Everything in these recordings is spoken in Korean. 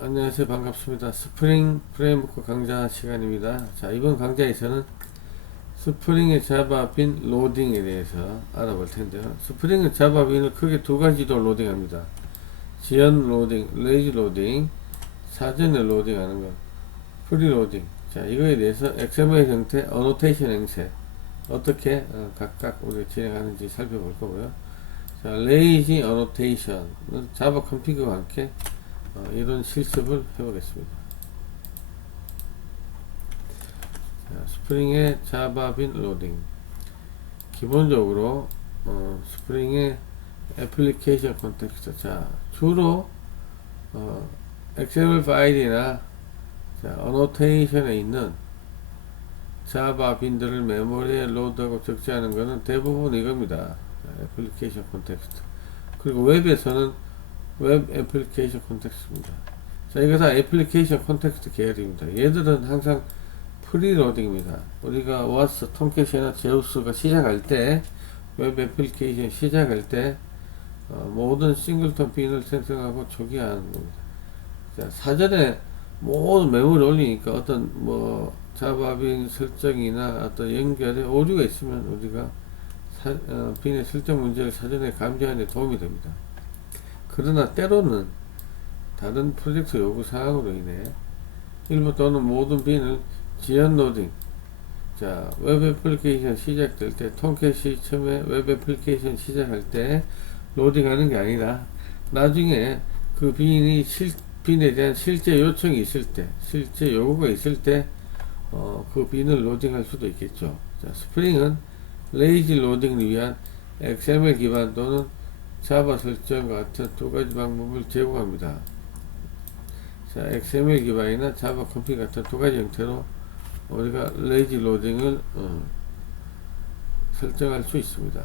안녕하세요. 반갑습니다. 스프링 프레임워크 강좌 시간입니다. 자, 이번 강좌에서는 스프링의 자바 빈 로딩에 대해서 알아볼 텐데요. 스프링의 자바 빈을 크게 두 가지로 로딩합니다. 지연 로딩, 레이지 로딩, 사전에 로딩하는 것, 프리 로딩. 자, 이거에 대해서 XML 형태, 어노테이션 행세 어떻게 각각 우리가 진행하는지 살펴볼 거고요. 자, 레이지 어노테이션은 자바 컨피그와 함께 이런 실습을 해보겠습니다. 자, 스프링의 자바 빈 로딩. 기본적으로 스프링의 애플리케이션 컨텍스트. 자, 주로 XML 파일이나 어노테이션에 있는 자바 빈들을 메모리에 로드하고 적재하는 것은 대부분 이겁니다. 자, 애플리케이션 컨텍스트. 그리고 웹에서는 웹 애플리케이션 컨텍스트입니다. 자, 이거 다 애플리케이션 컨텍스트 계열입니다. 얘들은 항상 프리로딩입니다. 우리가 와스, 톰캣이나 제우스가 시작할 때, 웹 애플리케이션 시작할 때 모든 싱글턴 빈을 생성하고 초기화하는 겁니다. 자, 사전에 모든 메모리 올리니까 어떤 자바 빈 설정이나 어떤 연결에 오류가 있으면 우리가 빈의 설정 문제를 사전에 감지하는 데 도움이 됩니다. 그러나 때로는 다른 프로젝트 요구사항으로 인해 일부 또는 모든 빈을 지연 로딩. 자, 웹 애플리케이션 시작될 때, 톰캣이 처음에 웹 애플리케이션 시작할 때 로딩하는 게 아니라 나중에 그 빈에 대한 실제 요청이 있을 때, 실제 요구가 있을 때 그 빈을 로딩할 수도 있겠죠. 자, 스프링은 레이지 로딩을 위한 XML 기반 또는 자바 설정과 같은 두 가지 방법을 제공합니다. 자, XML 기반이나 자바 컴피 같은 두 가지 형태로 우리가 레이지 로딩을 설정할 수 있습니다.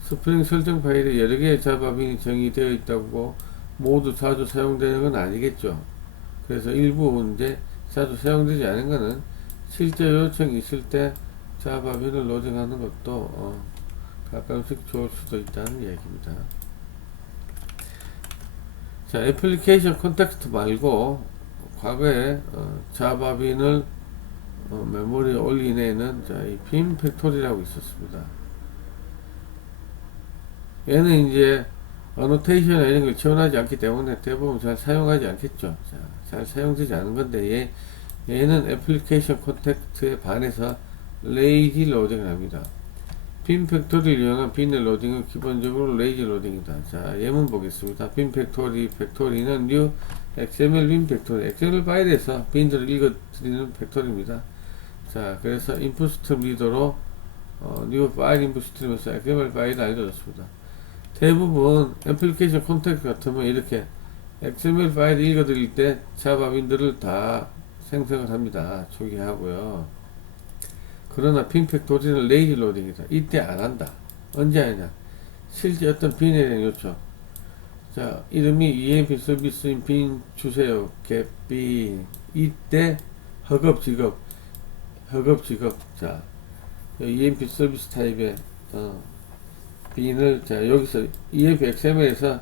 스프링 설정 파일에 여러 개의 자바 빈이 정의되어 있다고 모두 자주 사용되는 건 아니겠죠. 그래서 일부 이제 자주 사용되지 않은 것은 실제 요청이 있을 때 자바 빈을 로딩하는 것도 가끔씩 좋을 수도 있다는 얘기입니다. 자, 애플리케이션 컨텍스트 말고 과거에 자바 빈을 메모리에 올린 애는 이 빈 팩토리라고 있었습니다. 얘는 이제 어노테이션 이런 걸 지원하지 않기 때문에 대부분 잘 사용하지 않겠죠. 자, 잘 사용되지 않은 건데 얘는 애플리케이션 컨텍스트에 반해서 레이지 로딩을 합니다. 빈 팩토리를 이용한 빈의 로딩은 기본적으로 레이지 로딩이다. 자, 예문 보겠습니다. 빈 팩토리는 new XML 빈 팩토리, XML 파일에서 빈들을 읽어드리는 팩토리입니다. 자, 그래서 인풋 스트림 리더로 new 파일 인풋 스트림에서 XML 파일을 알려줬습니다. 대부분 애플리케이션 콘텍스트 같으면 이렇게 XML 파일을 읽어드릴 때 자바 빈들을 다 생성을 합니다. 초기하고요. 그러나 빈 팩토리는 레이지 로딩이다. 이때 안 한다. 언제 하냐? 실제 어떤 빈에 대한 요청. 자, 이름이 EMP 서비스인 빈 주세요. 겟빈. 이때 허겁지겁. 자, EMP 서비스 타입의 빈을, 자, 여기서 EMP XML에서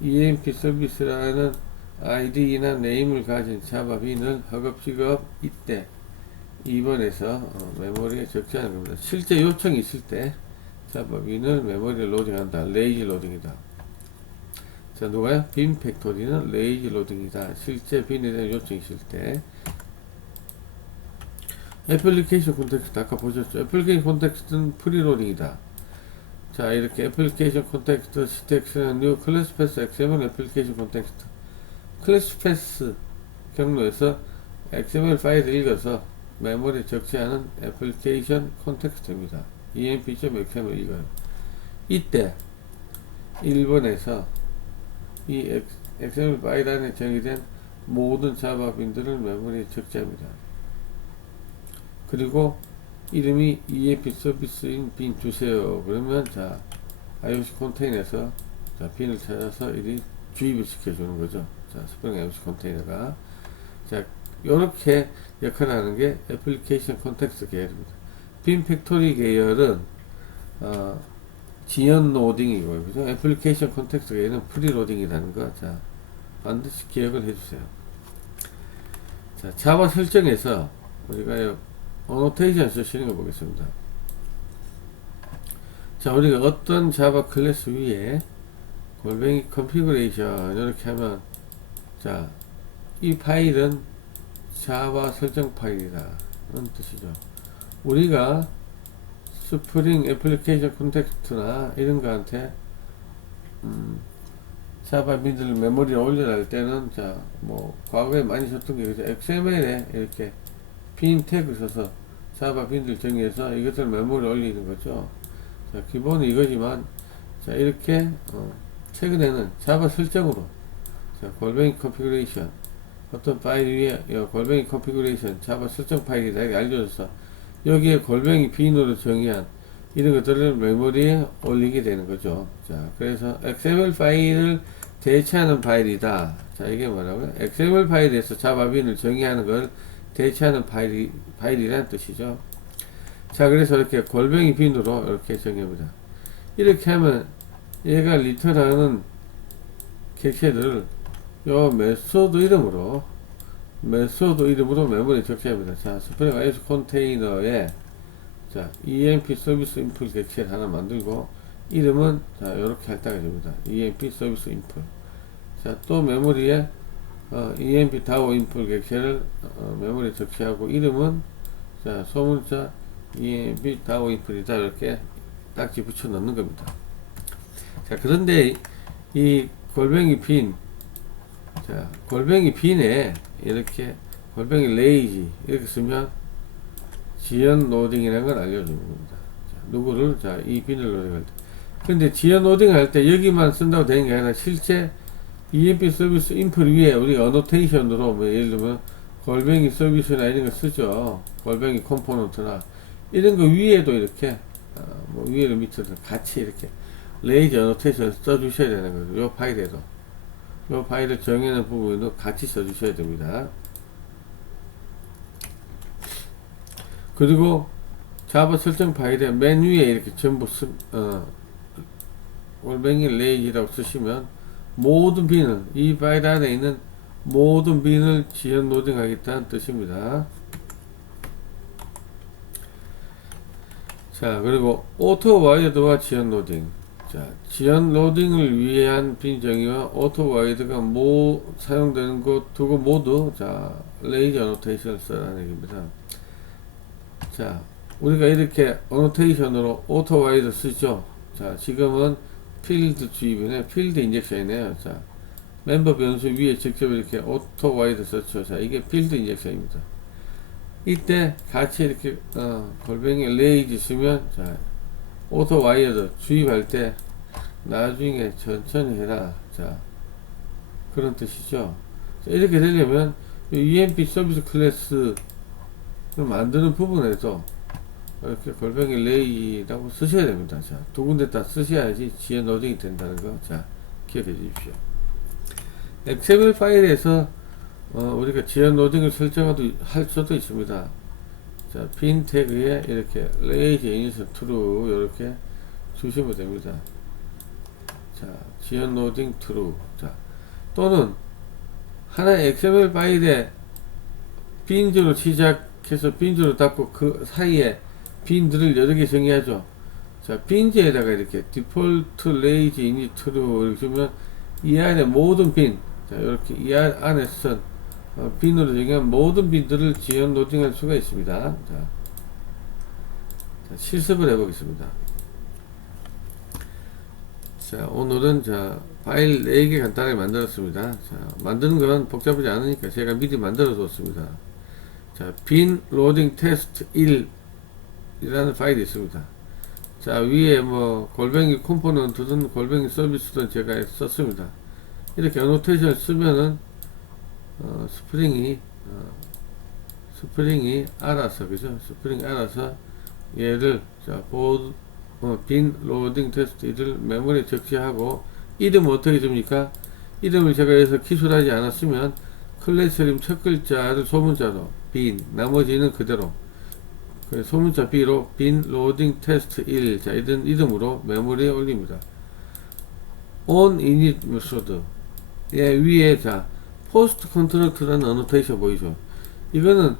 EMP 서비스라는 ID나 네임을 가진 자바 빈을 허겁지겁 이때 2번에서 메모리에 적재하는 겁니다. 실제 요청이 있을 때 자바 빈을 메모리에 로딩한다. 레이지 로딩이다. 자, 누가요? 빈 팩토리는 레이지 로딩이다. 실제 빈에 대한 요청이 있을 때. 애플리케이션 콘텍스트 아까 보셨죠? 애플리케이션 콘텍스트는 프리로딩이다. 자, 이렇게 애플리케이션 콘텍스트 시텍스는 뉴 클래스 패스 XML 애플리케이션 콘텍스트 클래스 패스 경로에서 XML 파일을 읽어서 메모리에 적재하는 애플리케이션 콘텍스트입니다. emp.xml 이거요. 이때 1번에서 이 XML 파일 안에 정의된 모든 자바 빈들을 메모리에 적재합니다. 그리고 이름이 EMP 서비스인 빈 주세요. 그러면 자, IOC 컨테이너에서 자, 빈을 찾아서 이리 주입을 시켜주는 거죠. 자, 스프링 IOC 컨테이너가. 자, 요렇게 역할을 하는 게 애플리케이션 컨텍스트 계열입니다. 빈 팩토리 계열은 지연 로딩이고요. 그죠? 애플리케이션 컨텍스트 계열은 프리 로딩이라는 거. 자, 반드시 기억을 해주세요. 자, 자바 설정에서 우리가 어노테이션 쓰시는 거 보겠습니다. 자, 우리가 어떤 자바 클래스 위에 골뱅이 컨피그레이션 이렇게 하면, 자, 이 파일은 자바 설정 파일이다 는 뜻이죠. 우리가 스프링 애플리케이션 콘텍스트나 이런 거한테 자바 빈들 메모리에 올려놓을 때는, 자, 뭐 과거에 많이 썼던 게 XML에 이렇게 빈 태그 써서 자바 빈들 정의해서 이것을 메모리에 올리는 거죠. 자, 기본은 이거지만, 자, 이렇게 최근에는 자바 설정으로, 자, 골뱅이 컨피그레이션 어떤 파일 위에 골뱅이 컨피그레이션 자바 설정 파일이다 이렇게 알려줘서 여기에 골뱅이 빈으로 정의한 이런 것들을 메모리에 올리게 되는 거죠. 자, 그래서 XML 파일을 대체하는 파일이다. 자, 이게 뭐라고요? XML 파일에서 자바 빈을 정의하는 걸 대체하는 파일이라는 뜻이죠. 자, 그래서 이렇게 골뱅이 빈으로 이렇게 정의합니다. 이렇게 하면 얘가 리턴하는 객체들을 요 메소드 이름으로 메모리에 적시합니다. 자, 스프링 IS 컨테이너에, 자, EMP 서비스 인풀 객체를 하나 만들고 이름은, 자, 요렇게 할당해 줍니다. EMP 서비스 인풀. 자, 또 메모리에 EMP 다오 인풀 객체를 메모리에 적시하고 이름은, 자, 소문자 EMP 다오 인풀이다 이렇게 딱지 붙여 넣는 겁니다. 자, 그런데 이 골뱅이 빈, 자, 골뱅이 빈에 이렇게 골뱅이 레이지 이렇게 쓰면 지연 로딩이라는 걸 알려주는 겁니다. 자, 누구를, 자, 이 빈을 로딩할 때. 근데 지연 로딩 할 때 여기만 쓴다고 되는 게 아니라 실제 EMP 서비스 인풀 위에 우리 어노테이션으로 뭐 예를 들면 골뱅이 서비스나 이런 거 쓰죠. 골뱅이 컴포넌트나 이런 거 위에도 이렇게 뭐 위에도 밑에도 같이 이렇게 레이지 어노테이션 써주셔야 되는 거죠. 요 파일에도. 요 파일을 정의하는 부분도 같이 써주셔야 됩니다. 그리고 자바 설정 파일에 맨 위에 이렇게 전부 골뱅이 레이지라고 쓰시면 모든 빈을, 이 파일 안에 있는 모든 빈을 지연 로딩하겠다는 뜻입니다. 자, 그리고 오토 와이드와 지연 로딩. 자, 지연 로딩을 위한 빈 정의와 오토 와이드가 사용되는 것 두고 모두, 자, 레이지 어노테이션을 써라는 얘기입니다. 자, 우리가 이렇게 어노테이션으로 오토 와이드 쓰죠. 자, 지금은 필드 주입이네, 필드 인젝션이네요. 자, 멤버 변수 위에 직접 이렇게 오토 와이드 썼죠. 자, 이게 필드 인젝션입니다. 이때 같이 이렇게 골뱅이 레이지 쓰면, 자, 오토 와이어드 주입할 때 나중에 천천히 해라. 자, 그런 뜻이죠. 자, 이렇게 되려면 EMP 서비스 클래스를 만드는 부분에서 이렇게 골뱅이 레이라고 쓰셔야 됩니다. 자, 두 군데 다 쓰셔야지 지연 로딩이 된다는 거, 자, 기억해 주십시오. XML 파일에서 우리가 지연 로딩을 할 수도 있습니다. 자, 빈 태그에 이렇게 레이지 이니셜 트루 이렇게 주시면 됩니다. 자, 지연 로딩 트루. 자, 또는 하나의 XML 파일에 빈즈로 시작해서 빈즈로 닫고 그 사이에 빈들을 여러 개 정의하죠. 자, 빈즈에다가 이렇게 디폴트 레이지 이니 트루 이렇게 주면 이 안에 모든 빈, 자, 이렇게 이 안에서 빈으로 정의한 모든 빈들을 지연 로딩할 수가 있습니다. 자, 실습을 해보겠습니다. 자, 오늘은, 자, 파일 4개 간단하게 만들었습니다. 자, 만드는 건 복잡하지 않으니까 제가 미리 만들어 뒀습니다. 자, 빈 로딩 테스트 1이라는 파일이 있습니다. 자, 위에 뭐 골뱅이 컴포넌트든 골뱅이 서비스든 제가 썼습니다. 이렇게 어노테이션을 쓰면은 스프링이 알아서, 그죠? 스프링이 알아서 얘를, 자, 빈 로딩 테스트 를 메모리에 적시하고, 이름 어떻게 줍니까? 이름을 제가 여기서 기술하지 않았으면 클래스 이름 첫 글자를 소문자로 빈, 나머지는 그대로 소문자 B로 빈 로딩 테스트 1, 자, 이런 이름으로 메모리에 올립니다. on init method 예, 위에, 자, 포스트 컨트랙트라는 어노테이션 보이죠? 이거는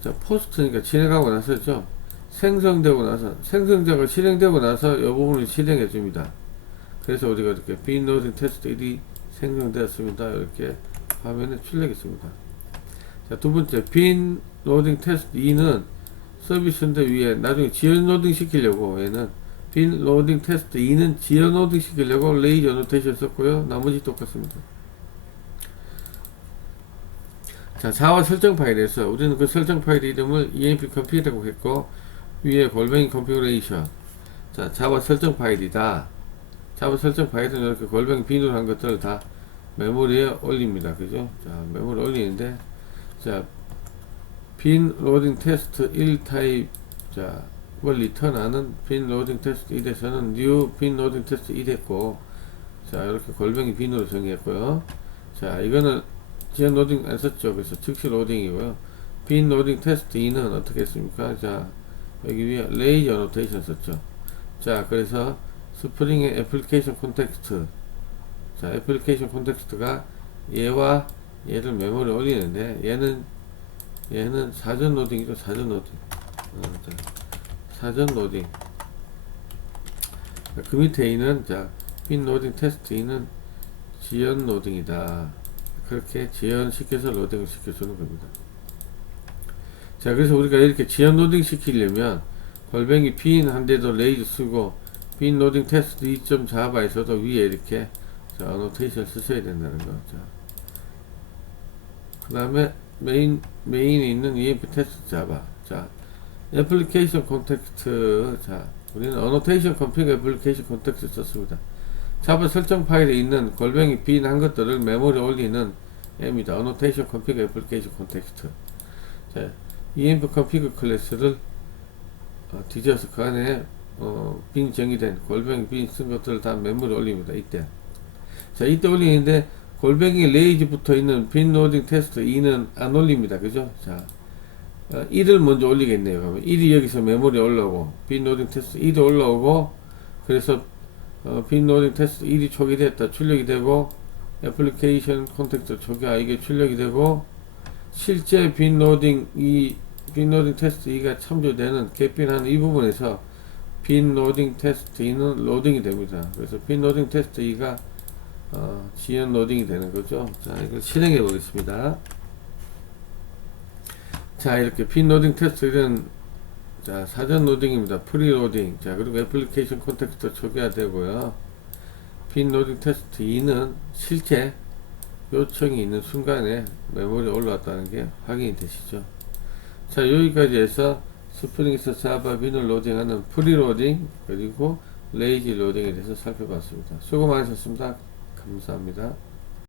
자, 포스트니까 진행하고 나서죠. 생성되고 나서, 생성자가 실행되고 나서 이 부분을 실행해 줍니다. 그래서 우리가 이렇게 bin loading test 1이 생성되었습니다. 이렇게 화면에 출력했습니다. 자, 두 번째, bin loading test 2는 서비스인데 위에 나중에 지연 로딩 시키려고 얘는 bin loading test 2는 지연 로딩 시키려고 레이저 노테이션 썼고요. 나머지 똑같습니다. 자, 자와 설정 파일에서 우리는 그 설정 파일 이름을 emp config라고 했고 위에 골뱅이 configuration. 자, 자와 설정 파일이다. 자바 설정 파일은 이렇게 골뱅이 빈으로 한 것들을 다 메모리에 올립니다. 그죠? 자, 메모리 올리는데, 자, bin loading test 1 타입, 자, 뭘 리턴하는 bin loading test 1에서는 new bin loading test 1 했고, 자, 이렇게 골뱅이 빈으로 정의했고요. 자, 이거는 지연 로딩 안 썼죠. 그래서 즉시 로딩이고요. bin loading test 2는 어떻게 했습니까? 자, 여기 위에 레이저 노테이션 썼죠. 자, 그래서 스프링의 애플리케이션 콘텍스트, 자, 애플리케이션 콘텍스트가 얘와 얘를 메모리에 올리는데 얘는 사전 로딩이죠. 사전 로딩. 자, 사전 로딩. 자, 그 밑에 있는 자 bin 로딩 테스트 2는 지연 로딩이다. 그렇게 지연시켜서 로딩을 시켜주는 겁니다. 자, 그래서 우리가 이렇게 지연 로딩 시키려면 골뱅이 bin 한 대도 레이즈 쓰고 bin loading test 2.자바에서도 위에 이렇게 자, 어노테이션 쓰셔야 된다는 거. 자, 그 다음에 메인에 있는 emp test 자바. 자, 애플리케이션 콘텍스트. 자, 우리는 어노테이션 config 애플리케이션 콘텍스트 썼습니다. 자바 설정 파일에 있는 골뱅이 bin 한 것들을 메모리에 올리는 M이다. 어노테이션 config 애플리케이션 콘텍스트. 자, emp config 클래스를 뒤져서 그 안에 빈 정의된 골뱅이 빈 쓴 것들을 다 메모리에 올립니다. 이때. 자, 이때 올리는데 골뱅이 레이지 붙어 있는 bin loading test 2는 안 올립니다. 그죠? 자, 1을 먼저 올리겠네요. 그러면 1이 여기서 메모리에 올라오고 bin loading test 1이 올라오고 그래서 bin loading test 1이 초기됐다. 출력이 되고 애플리케이션 콘텍스트 초기화 이게 출력이 되고 실제 bin loading test 2가 참조되는 개빈하는 이 부분에서 bin loading test 2는 로딩이 됩니다. 그래서 bin loading test 2가 지연 로딩이 되는 거죠. 자, 이걸 실행해 보겠습니다. 자, 이렇게 bin loading test 1은 자, 사전 로딩입니다. 프리 로딩. 자, 그리고 애플리케이션 콘텍스트 초기화 되고요. bin loading test 2는 실제 요청이 있는 순간에 메모리에 올라왔다는 게 확인이 되시죠. 자, 여기까지 해서 스프링에서 자바 빈을 로딩하는 프리로딩 그리고 레이지 로딩에 대해서 살펴봤습니다. 수고 많으셨습니다. 감사합니다.